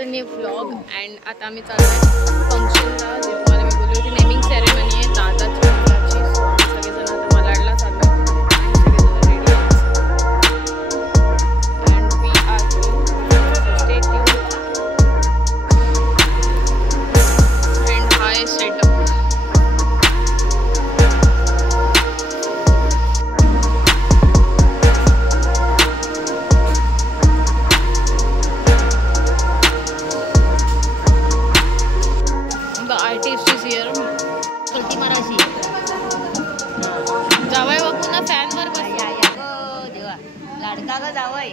The new vlog and आता आम्ही चाललो फंक्शनला, जे तुम्हाला मी बोलली होती नेमिंग सेरेमनी आहे दादाच्या मुलाची. सो आम्ही सगळेजण आता मलाडला चाललो आणि सगळेजण रेडी आहेत and we are going. Stay tuned. And hi setup. Artist is here. छोटी मराठी जावई बापू ना फॅन वर बस. देवा लाडका ग जावई.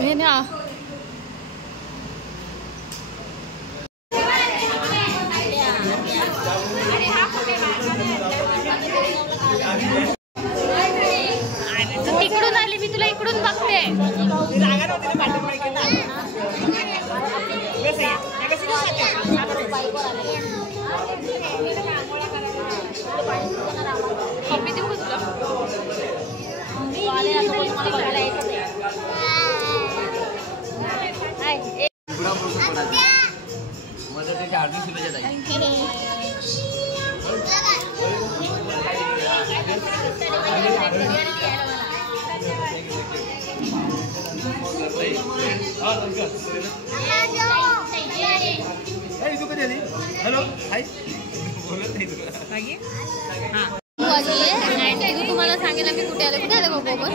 हे ना तिकडून आली मी, तुला इकडून बघते. कॉपी देऊ का हॅलो हाय. तुम्हाला सांगेल मी कुठे आले. कुठे आले बाबा?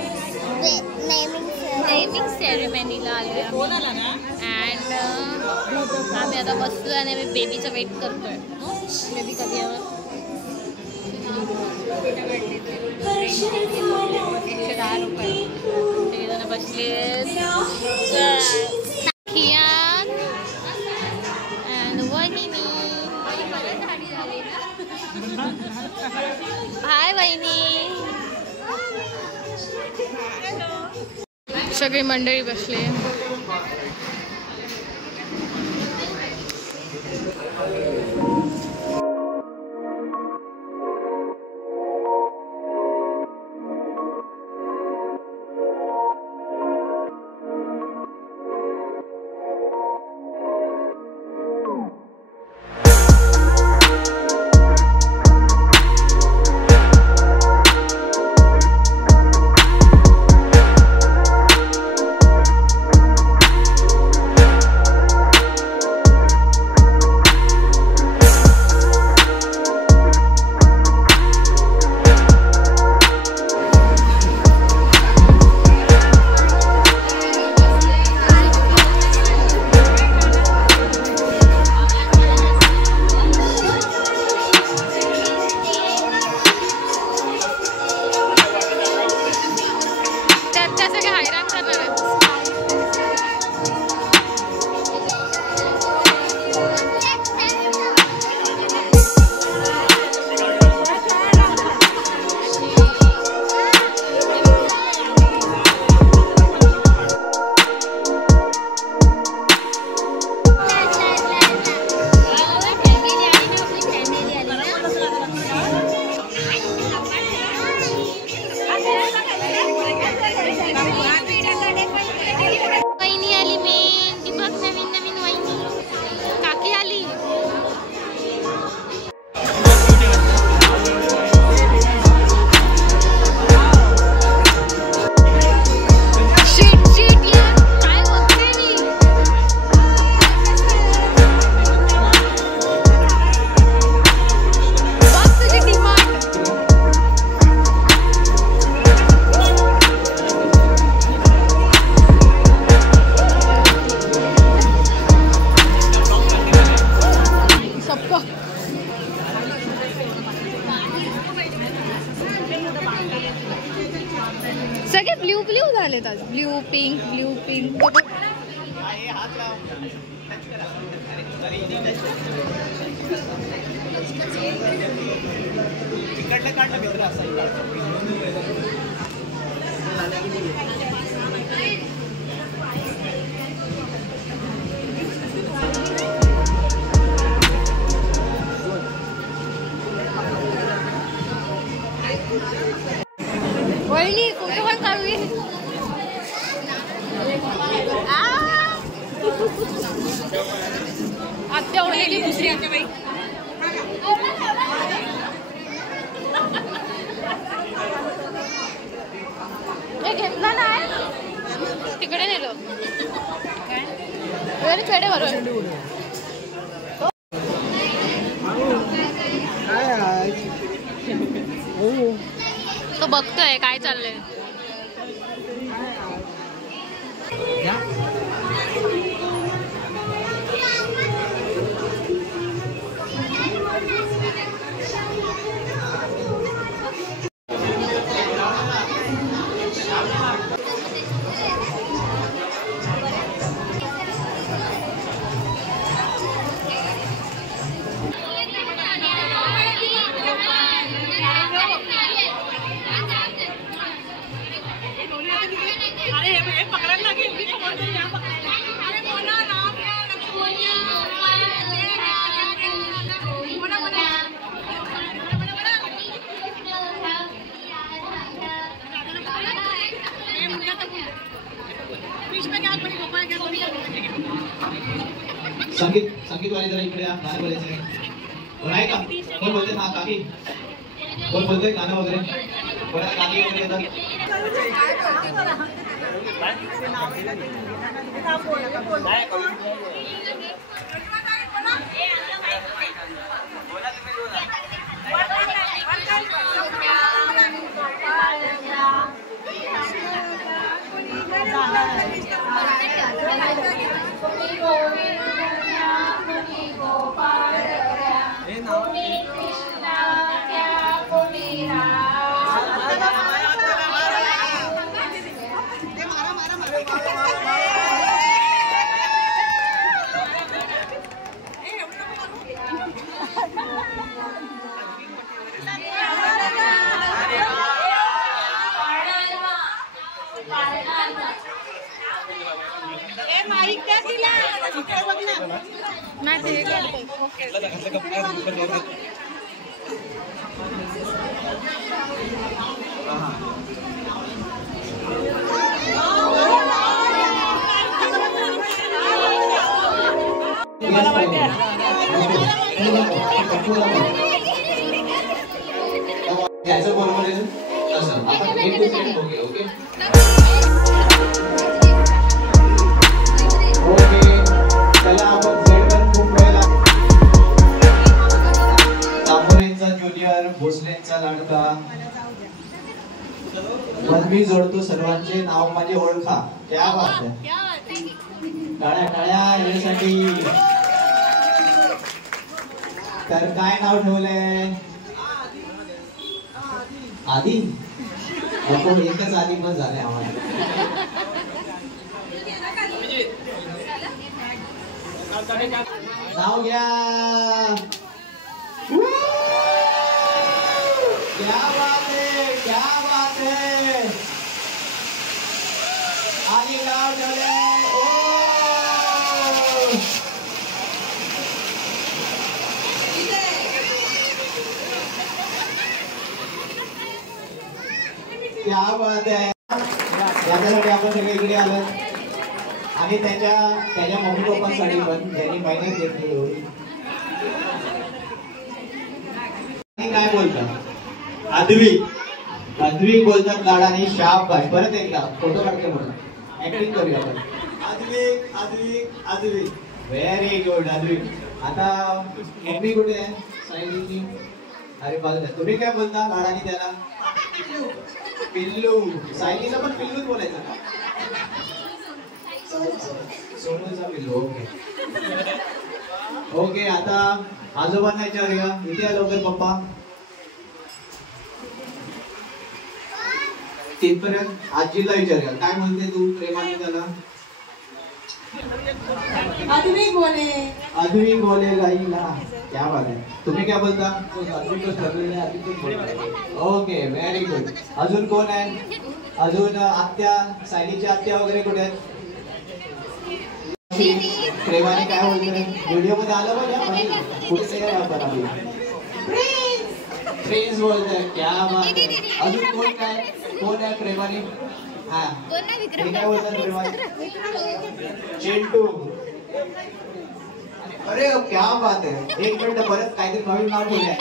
नेमिंग सेरेमनीला आलोय अँड आम्ही आता बसलोय आणि आम्ही बेबीचा वेट करतोय. बेबी कधी यावं? 110 रुपये. सगळेजण बसले. हाय वहिनी. सगळी मंडळी बसले. सगळे ब्ल्यू ब्ल्यू झालेत आज. Blue pink blue pink. वहिनी फोटो पण काढू. आत्या ओळखली दुसरी आत्या बाई. हे घेतला नाही तिकडे नेलो काय छेडे बरोबर. तो बघतोय काय चाललंय. संगीत वाले जरा इकडे गाणं बोलायचं आहे का? कोण बोलते? हा काकी कोण बोलतोय गाणं वगैरे? कोणाला काकी वगैरे येतात? घ्यायचं बरोबर आहे तसं आपण एक two set okay okay okay चला आपण झेड वन खूप वेळा तांबोरेंचा ज्युनियर भोसलेंचा लाडका मनवी जोडतो सर्वांचे नाव माझे ओळखा. क्या बात आहे. टाळ्या टाळ्या यासाठी. तर काय नाव ठेवलंय? आधी नको एकच आधी पण झाले आम्हाला. नाव घ्या. क्या बात है, क्या बात है. आधी नाव ठेवलंय. क्या बात आहे. याच्यासाठी आपण सगळे इकडे आलो आणि त्याच्या मम्मी पप्पांसाठी पण ज्यांनी मेहनत घेतली एवढी. काय बोलतात? अद्विक बोलतात लाडाने. शाबाश. परत एकदा फोटो काढते म्हणून ऍक्टिंग करूया आपण. Advik very good. अद्विक. आता मम्मी कुठे आहे? सायलीची. अरे बाजूला. तुम्ही काय बोलता लाडाने त्याला? पिल्लू. सायलीला पण पिल्लूच बोलायचं का? सोनूचा पिल्लू. Okay okay. आता आजोबांना विचारूया. इथे या लवकर पप्पा. तिथपर्यंत आजीला विचारूया. काय म्हणते तू प्रेमाने त्याला? अद्विक बोले गाईला. क्या बात है. तुम्ही काय बोलता? Okay very good. अजून कोण आहे? अजून आत्या, सायलीच्या आत्या वगैरे कुठे आहेत? प्रेमाने काय बोलतोय? व्हिडिओ मध्ये आलं बघा. कुठे प्रिन्स बोलतोय क्या बात आहे. अजून कोण आहे प्रेमाने? हा हे काय बोलतात प्रेमाने? चिंटू. अरे क्या बात आहे. एक मिनिट परत काहीतरी नवीन नाव ठेवूया.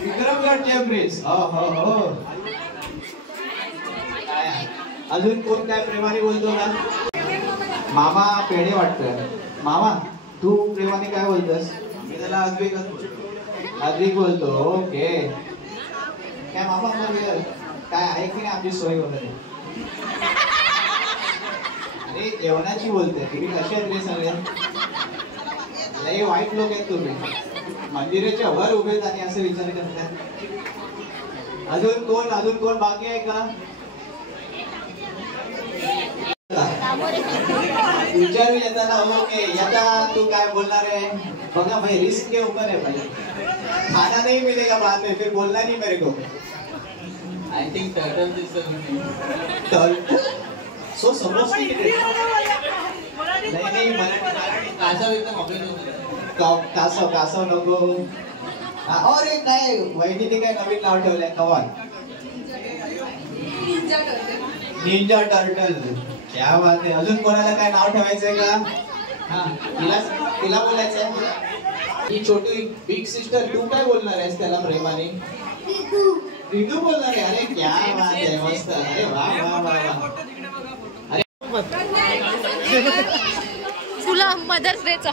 विक्रमगडचे प्रिन्स. हो हो हो. अजून कोण काय प्रेमाने बोलतो ना? मामा पेढे वाटतोय. मामा तू प्रेमाने काय बोलतोस? मी त्याला अद्विक बोलतो. ओके काय मामा मग काय आहे की नाही आमची सोय वगैरे? अरे जेवणाची बोलते. तुम्ही कसे आहेत रे सगळे? लई वाईट लोक आहेत तुम्ही. मंदिराच्या वर उभे आणि असे विचार करतात. अजून कोण बाकी आहे का? विचारू येताना ओके याचा तू काय बोलणार है? बघा भाई रिस्क के ऊपर है भाई. खाना नहीं मिलेगा बाद में फिर बोलना नहीं मेरे को. I think turtle turtle so समजते नहीं मराठी कासव एकदम आपल्या कासव नको. और एक काय वहिनीने काय नवीन नाव ठेवलंय कवाल निंजा टर्टल. क्या बात आहे. अजून कोणाला काय नाव ठेवायचंय का? हा तिला बोलायचंय. ही छोटी बिग सिस्टर तू काय बोलणार आहेस त्याला प्रेमाने? रितू बोलणार आहे. अरे क्या बात आहे. मस्त. अरे वा वा वा वा. अरे तुला मदर्स डेचा